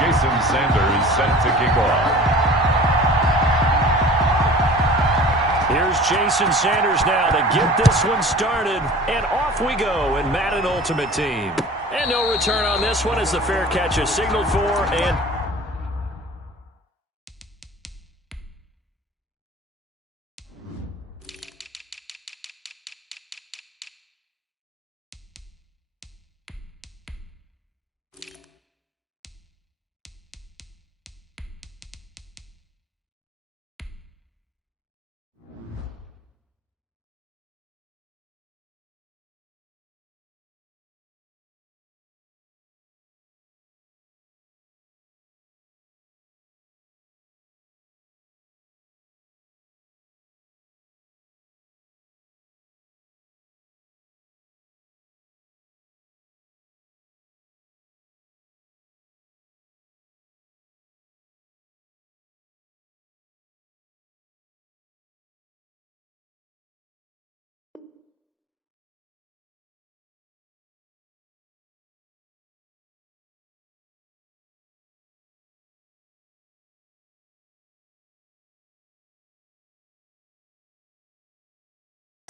Jason Sanders set to kick off. Here's Jason Sanders now to get this one started. And off we go in Madden Ultimate Team. And no return on this one as the fair catch is signaled for. And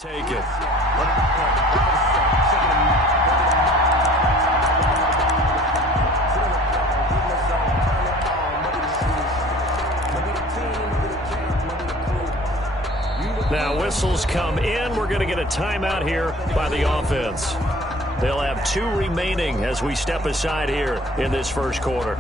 take it. Now whistles come in. We're going to get a timeout here by the offense. They'll have 2 remaining as we step aside here in this first quarter.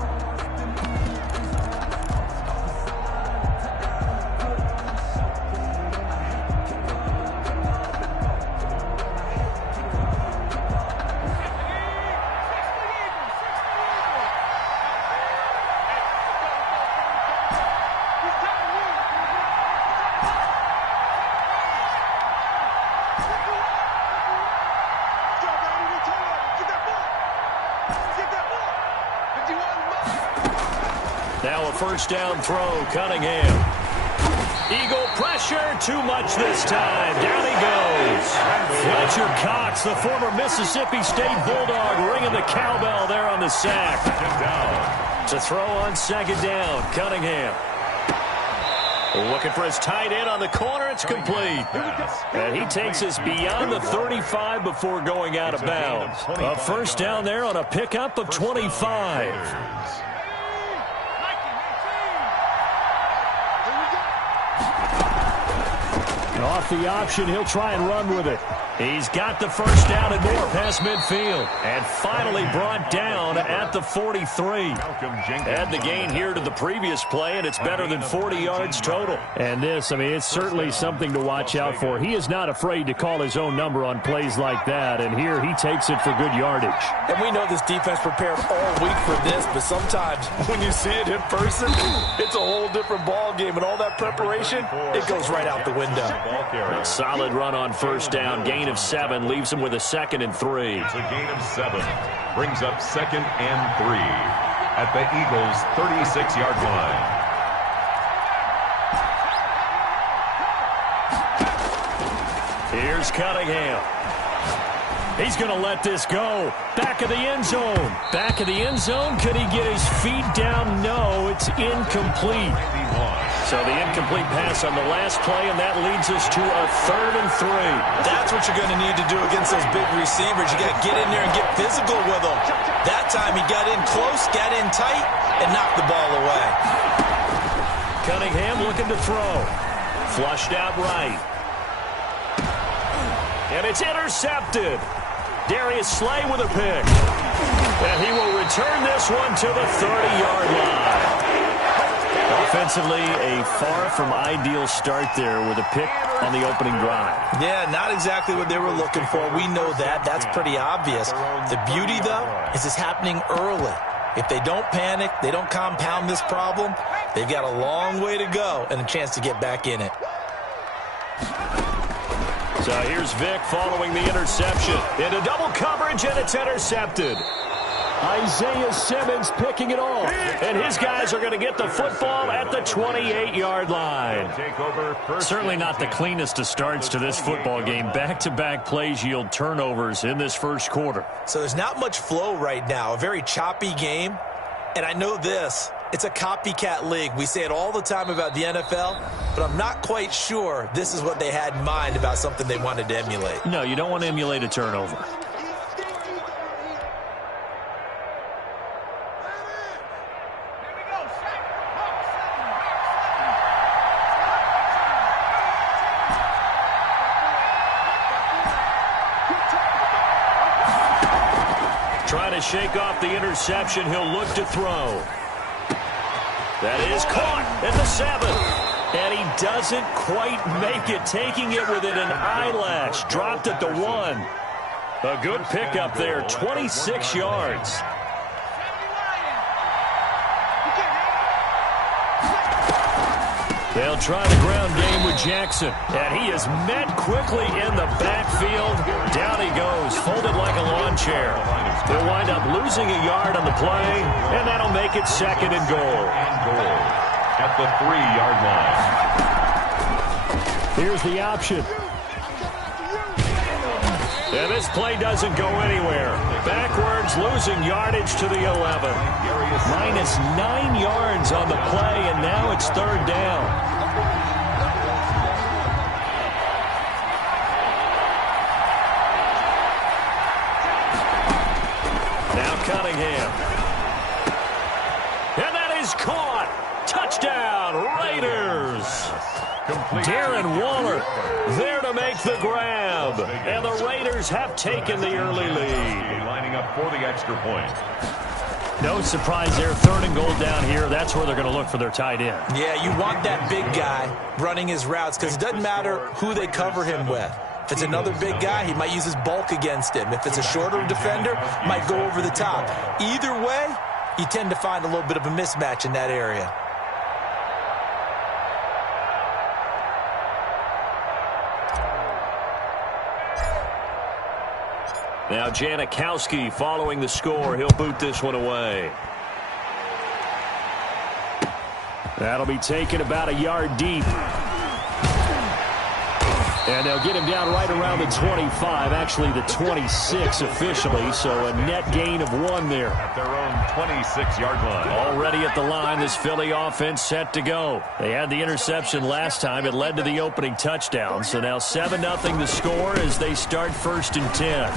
Now a first down throw, Cunningham. Eagle pressure, too much this time. Down he goes. Fletcher Cox, the former Mississippi State Bulldog, ringing the cowbell there on the sack. To throw on second down, Cunningham. Looking for his tight end on the corner. It's complete. And he takes us beyond the 35 before going out of bounds. A first down there on a pickup of 25. Off the option, he'll try and run with it. He's got the first down and more past midfield. And finally brought down at the 43. Add the gain here to the previous play, and it's better than 40 yards total. And this, I mean, it's certainly something to watch out for. He is not afraid to call his own number on plays like that, and here he takes it for good yardage. And we know this defense prepared all week for this, but sometimes when you see it in person, it's a whole different ball game, and all that preparation, it goes right out the window. A solid run on first down. Gain of 7 leaves him with a 2nd and 3. It's a gain of 7. Brings up 2nd and 3 at the Eagles' 36-yard line. Here's Cunningham. He's going to let this go. Back of the end zone. Back of the end zone. Could he get his feet down? No, it's incomplete. So the incomplete pass on the last play, and that leads us to a 3rd and 3. That's what you're going to need to do against those big receivers. You got to get in there and get physical with them. That time he got in close, got in tight, and knocked the ball away. Cunningham looking to throw. Flushed out right. And it's intercepted. Darius Slay with a pick. And he will return this one to the 30-yard line. Offensively, a far from ideal start there with a pick on the opening drive. Yeah, not exactly what they were looking for. We know that. That's pretty obvious. The beauty, though, is it's happening early. If they don't panic, they don't compound this problem, they've got a long way to go and a chance to get back in it. So here's Vick following the interception. Into double coverage, and it's intercepted. Isaiah Simmons picking it off. And his guys are going to get the football at the 28-yard line. Certainly not the cleanest of starts to this football game. Back-to-back plays yield turnovers in this first quarter. So there's not much flow right now. A very choppy game. And I know this. It's a copycat league. We say it all the time about the NFL, but I'm not quite sure this is what they had in mind about something they wanted to emulate. No, you don't want to emulate a turnover. Trying to shake off the interception. He'll look to throw. That is caught at the 7. And he doesn't quite make it, taking it within an eyelash. Dropped at the 1. A good pickup there, 26 yards. They'll try the ground game with Jackson. And he is met quickly in the backfield. Down he goes, folded like a lawn chair. They'll wind up losing a yard on the play, and that'll make it 2nd and goal. At the 3-yard line. Here's the option. And this play doesn't go anywhere. Backwards, losing yardage to the 11. Minus 9 yards on the play, and now it's 3rd down. Now Cunningham. And that is caught. Touchdown, Raiders. Darren Waller there to make the grab. And the Raiders have taken the early lead. Lining up for the extra point. No surprise there. 3rd and goal down here. That's where they're going to look for their tight end. Yeah, you want that big guy running his routes because it doesn't matter who they cover him with. If it's another big guy, he might use his bulk against him. If it's a shorter defender, might go over the top. Either way, you tend to find a little bit of a mismatch in that area. Now Janikowski following the score. He'll boot this one away. That'll be taken about a yard deep. And they'll get him down right around the 25, actually the 26 officially, so a net gain of 1 there. At their own 26-yard line. Already at the line, this Philly offense set to go. They had the interception last time. It led to the opening touchdown, so now 7-0 the score as they start 1st and 10.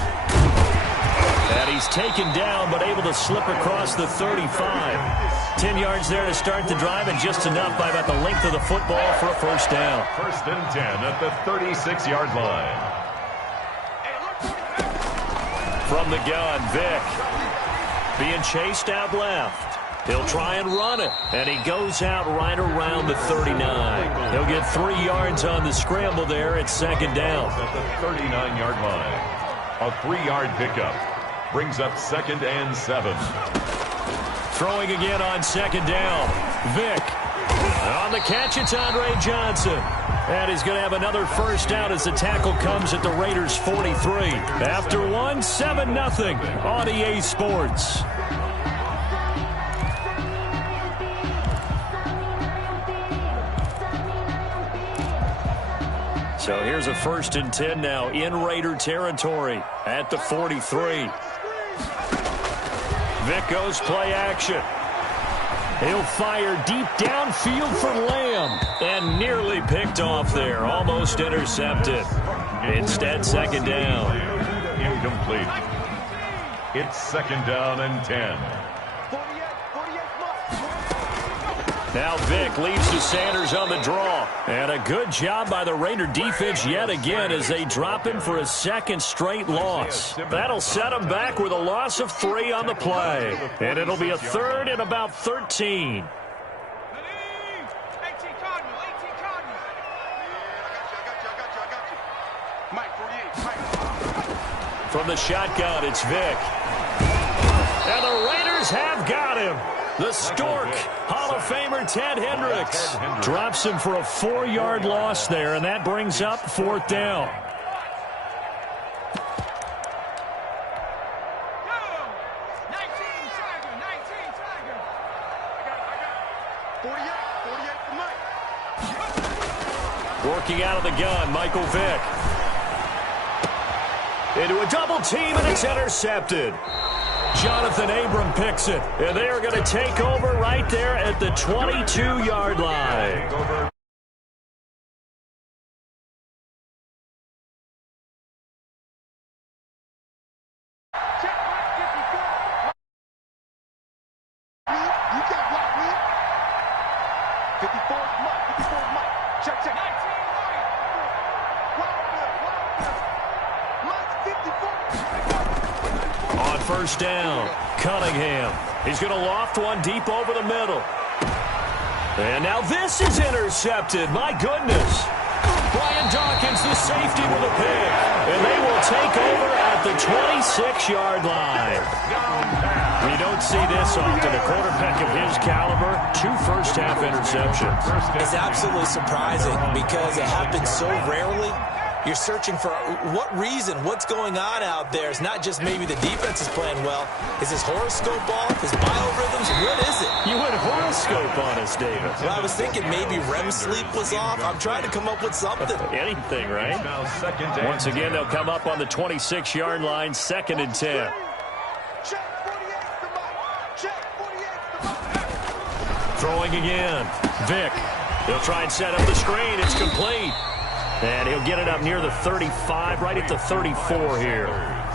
And he's taken down, but able to slip across the 35. 10 yards there to start the drive, and just enough by about the length of the football for a 1st down. 1st and 10 at the 36-yard line. From the gun, Vick. Being chased out left. He'll try and run it, and he goes out right around the 39. He'll get 3 yards on the scramble there at 2nd down. At the 39-yard line. A 3-yard pickup. Brings up 2nd and 7. Throwing again on 2nd down. Vick. On the catch, it's Andre Johnson. And he's going to have another 1st down as the tackle comes at the Raiders' 43. After 1, 7-0 on EA Sports. So here's a 1st and 10 now in Raider territory at the 43. Vick goes play action. He'll fire deep downfield for Lamb. And nearly picked off there. Almost intercepted. Instead, 2nd down. Incomplete. It's 2nd down and 10. Now Vick leaves to Sanders on the draw. And a good job by the Raider defense yet again as they drop him for a 2nd straight loss. That'll set him back with a loss of 3 on the play. And it'll be a 3rd and about 13. From the shotgun, it's Vick. And the Raiders have got him. The Stork, Hall of Famer Ted Hendricks, drops him for a 4-yard loss there, and that brings up 4th down. Working out of the gun, Michael Vick. Into a double team, and it's intercepted. Jonathan Abram picks it. And they are going to take over right there at the 22-yard line. On first down, Cunningham. He's going to loft one deep over the middle. And now this is intercepted. My goodness. Brian Dawkins, the safety with a pick. And they will take over at the 26-yard line. We don't see this often. A quarterback of his caliber, 2 first-half interceptions. It's absolutely surprising because it happens so rarely. You're searching for what reason, what's going on out there. It's not just maybe the defense is playing well. Is his horoscope off? His biorhythms? What is it? You went horoscope on us, David. Well, I was thinking maybe REM sleep was off. I'm trying to come up with something. Anything, right? Once again, they'll come up on the 26-yard line, 2nd and 10. Throwing again. Vick. He'll try and set up the screen. It's complete. And he'll get it up near the 35, right at the 34 here.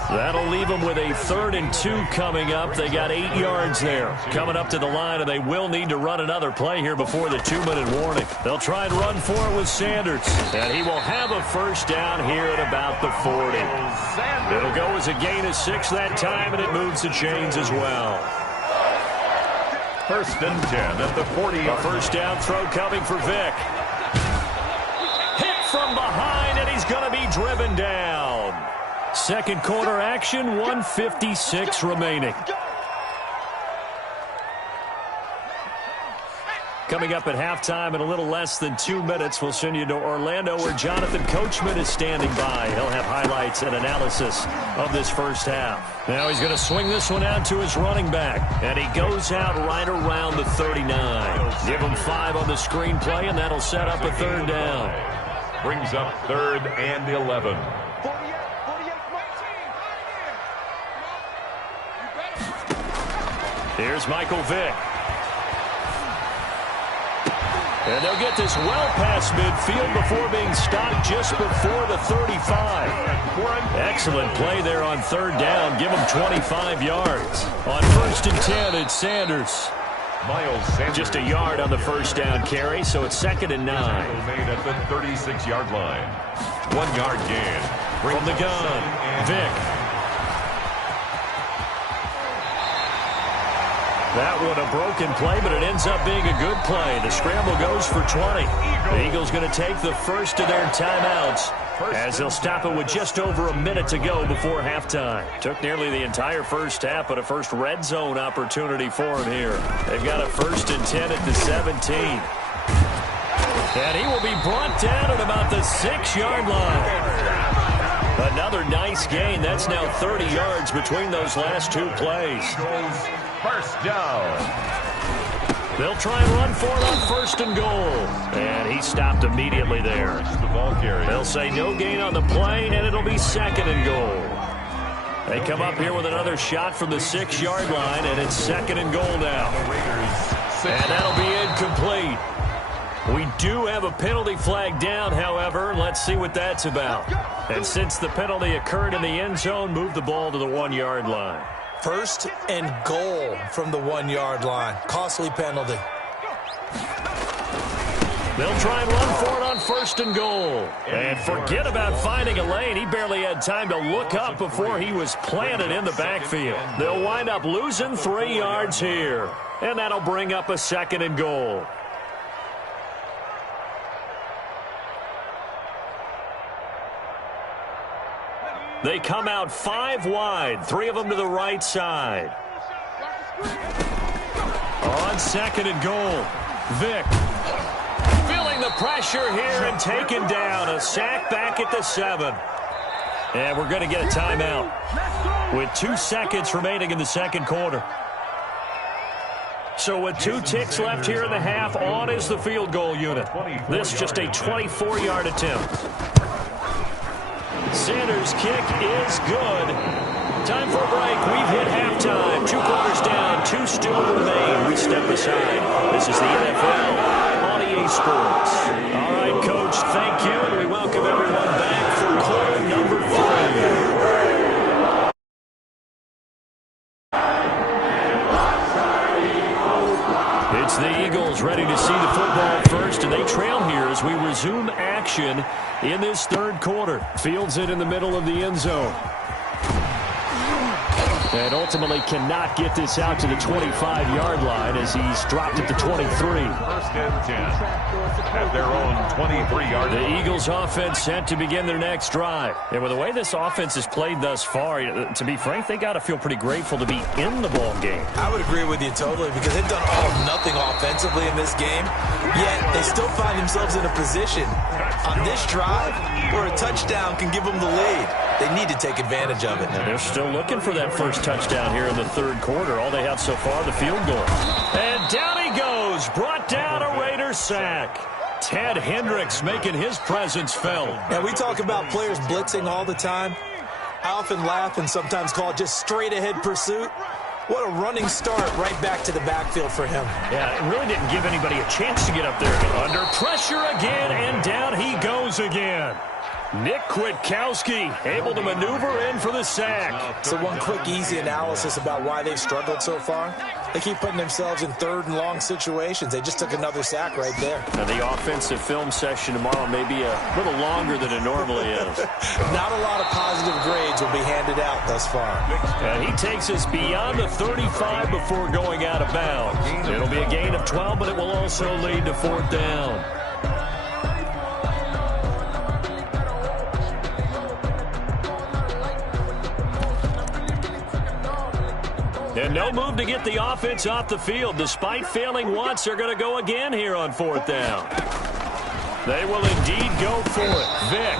That'll leave them with a 3rd and 2 coming up. They got 8 yards there. Coming up to the line, and they will need to run another play here before the 2-minute warning. They'll try and run for it with Sanders. And he will have a first down here at about the 40. It'll go as a gain of 6 that time, and it moves the chains as well. 1st and 10 at the 40. A first down throw coming for Vick. From behind, and he's going to be driven down. 2nd quarter action, 1:56 remaining. Coming up at halftime in a little less than 2 minutes, we'll send you to Orlando where Jonathan Coachman is standing by. He'll have highlights and analysis of this first half. Now he's going to swing this one out to his running back, and he goes out right around the 39. Give him 5 on the screenplay, and that'll set up a 3rd down. Brings up 3rd and 11. Here's Michael Vick. And they'll get this well past midfield before being stopped just before the 35. Excellent play there on 3rd down. Give him 25 yards. On 1st and 10, it's Sanders. Miles Sanders. Just a yard on the first down carry, so it's 2nd and 9. Made at the 36-yard line. 1-yard gain. From the gun, Vick. That one a broken play, but it ends up being a good play. The scramble goes for 20. The Eagles going to take the first of their timeouts as they'll stop it with just over a minute to go before halftime. Took nearly the entire first half, but a first red zone opportunity for him here. They've got a 1st and 10 at the 17. And he will be brought down at about the 6-yard line. Another nice gain. That's now 30 yards between those last 2 plays. First down. They'll try and run for it on 1st and goal. And he stopped immediately there. They'll say no gain on the play, and it'll be 2nd and goal. They come up here with another shot from the 6-yard line, and it's 2nd and goal now. And that'll be incomplete. We do have a penalty flag down, however. Let's see what that's about. And since the penalty occurred in the end zone, move the ball to the 1-yard line. 1st and goal from the 1-yard line. Costly penalty. They'll try and run for it on 1st and goal. And forget about finding a lane. He barely had time to look up before he was planted in the backfield. They'll wind up losing 3 yards here. And that'll bring up a 2nd and goal. They come out 5 wide, 3 of them to the right side. On 2nd and goal, Vick. Feeling the pressure here and taken down. A sack back at the 7. And we're going to get a timeout with 2 seconds remaining in the 2nd quarter. So with 2 ticks left here in the half, on is the field goal unit. This just a 24-yard attempt. Sanders' kick is good. Time for a break. We've hit halftime. halftime. 2 quarters down, 2 still remain. We step aside. This is the NFL on EA Sports. All right, Coach, thank you, and we welcome everyone back for quarter number 3. It's the Eagles ready to see the football first, and they trail here as we resume action in this third quarter. Fields it in the middle of the end zone. And ultimately cannot get this out to the 25-yard line as he's dropped it to 23. First and 10 at their own 23-yard line. The Eagles offense set to begin their next drive. And with the way this offense has played thus far, to be frank, they got to feel pretty grateful to be in the ball game. I would agree with you totally because they've done all or nothing offensively in this game, yet they still find themselves in a position on this drive where a touchdown can give them the lead. They need to take advantage of it. And they're still looking for that first touchdown here in the third quarter. All they have so far, the field goal. And down he goes. Brought down a Raider sack. Ted Hendricks making his presence felt. Now, we talk about players blitzing all the time. I often laugh and sometimes call it just straight-ahead pursuit. What a running start right back to the backfield for him. Yeah, it really didn't give anybody a chance to get up there. Under pressure again, and down he goes again. Nick Kwiatkowski able to maneuver in for the sack. So one quick, easy analysis about why they've struggled so far. They keep putting themselves in third and long situations. They just took another sack right there. Now the offensive film session tomorrow may be a little longer than it normally is. Not a lot of positive grades will be handed out thus far. And he takes us beyond the 35 before going out of bounds. It'll be a gain of 12, but it will also lead to 4th down. And no move to get the offense off the field. Despite failing once, they're going to go again here on 4th down. They will indeed go for it. Vick,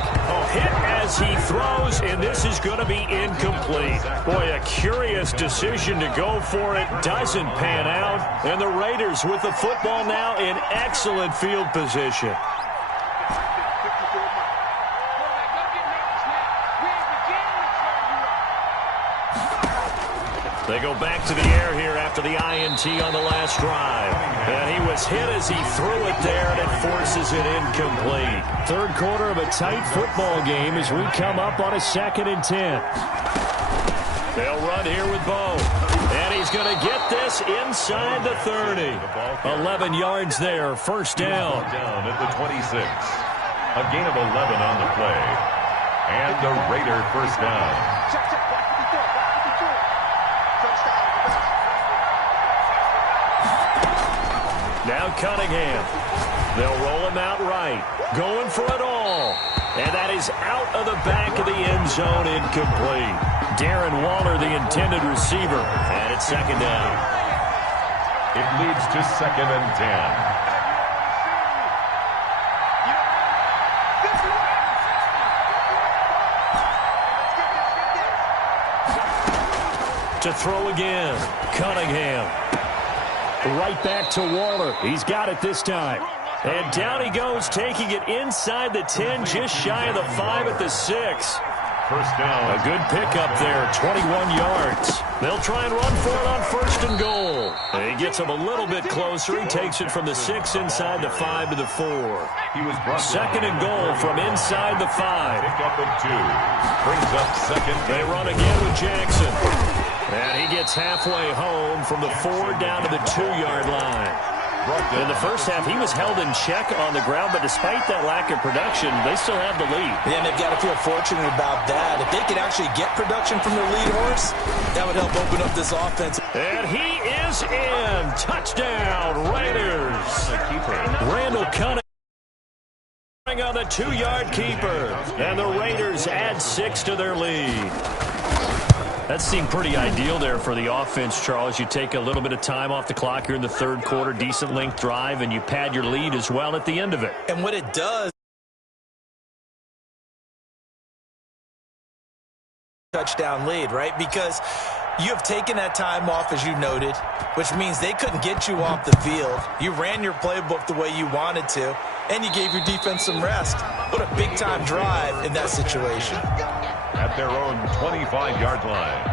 hit as he throws, and this is going to be incomplete. Boy, a curious decision to go for it. Doesn't pan out. And the Raiders with the football now in excellent field position. They go back to the air here after the INT on the last drive. And he was hit as he threw it there, and it forces it incomplete. Third quarter of a tight football game as we come up on a 2nd and 10. They'll run here with Bo. And he's going to get this inside the 30. 11 yards there, 1st down. Down at the 26. A gain of 11 on the play. And the Raider 1st down. Now Cunningham. They'll roll him out right. Going for it all. And that is out of the back of the end zone, incomplete. Darren Waller, the intended receiver. And it's 2nd down. It leads to 2nd and 10. To throw again. Cunningham. Right back to Waller. He's got it this time. And down he goes, taking it inside the 10, just shy of the 5 at the 6. 1st down. A good pickup there, 21 yards. They'll try and run for it on 1st and goal. And he gets him a little bit closer. He takes it from the 6 inside the 5 to the 4. He was brought 2nd and goal from inside the 5. Pick up at 2. Brings up 2nd. They run again with Jackson. And he gets halfway home from the 4 down to the 2-yard line. In the first half, he was held in check on the ground, but despite that lack of production, they still have the lead. Yeah, and they've got to feel fortunate about that. If they could actually get production from their lead horse, that would help open up this offense. And he is in. Touchdown, Raiders. Randall Cunningham on the 2-yard keeper. And the Raiders add 6 to their lead. That seemed pretty ideal there for the offense, Charles. You take a little bit of time off the clock here in the third quarter, decent length drive, and you pad your lead as well at the end of it. And what it does, touchdown lead, right? Because you have taken that time off, as you noted, which means they couldn't get you off the field. You ran your playbook the way you wanted to, and you gave your defense some rest. What a big-time drive in that situation. At their own 25-yard line.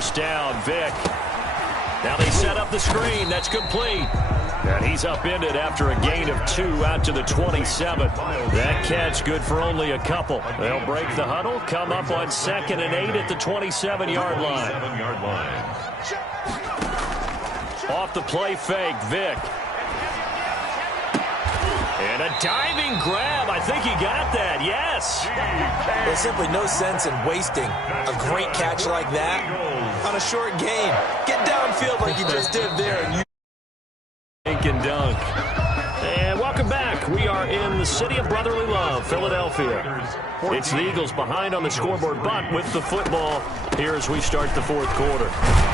first down. Vick. Now they set up the screen. That's complete. And he's upended after a gain of 2 out to the 27. That catch good for only a couple. They'll break the huddle, come up on 2nd and 8 at the 27-yard line. Off the play fake, Vick. And a diving grab. I think he got that. Yes. There's simply no sense in wasting a great catch like that on a short gain. Get downfield like you just did there. And and dunk. And welcome back. We are in the city of brotherly love, Philadelphia. It's the Eagles behind on the scoreboard, but with the football here as we start the 4th quarter.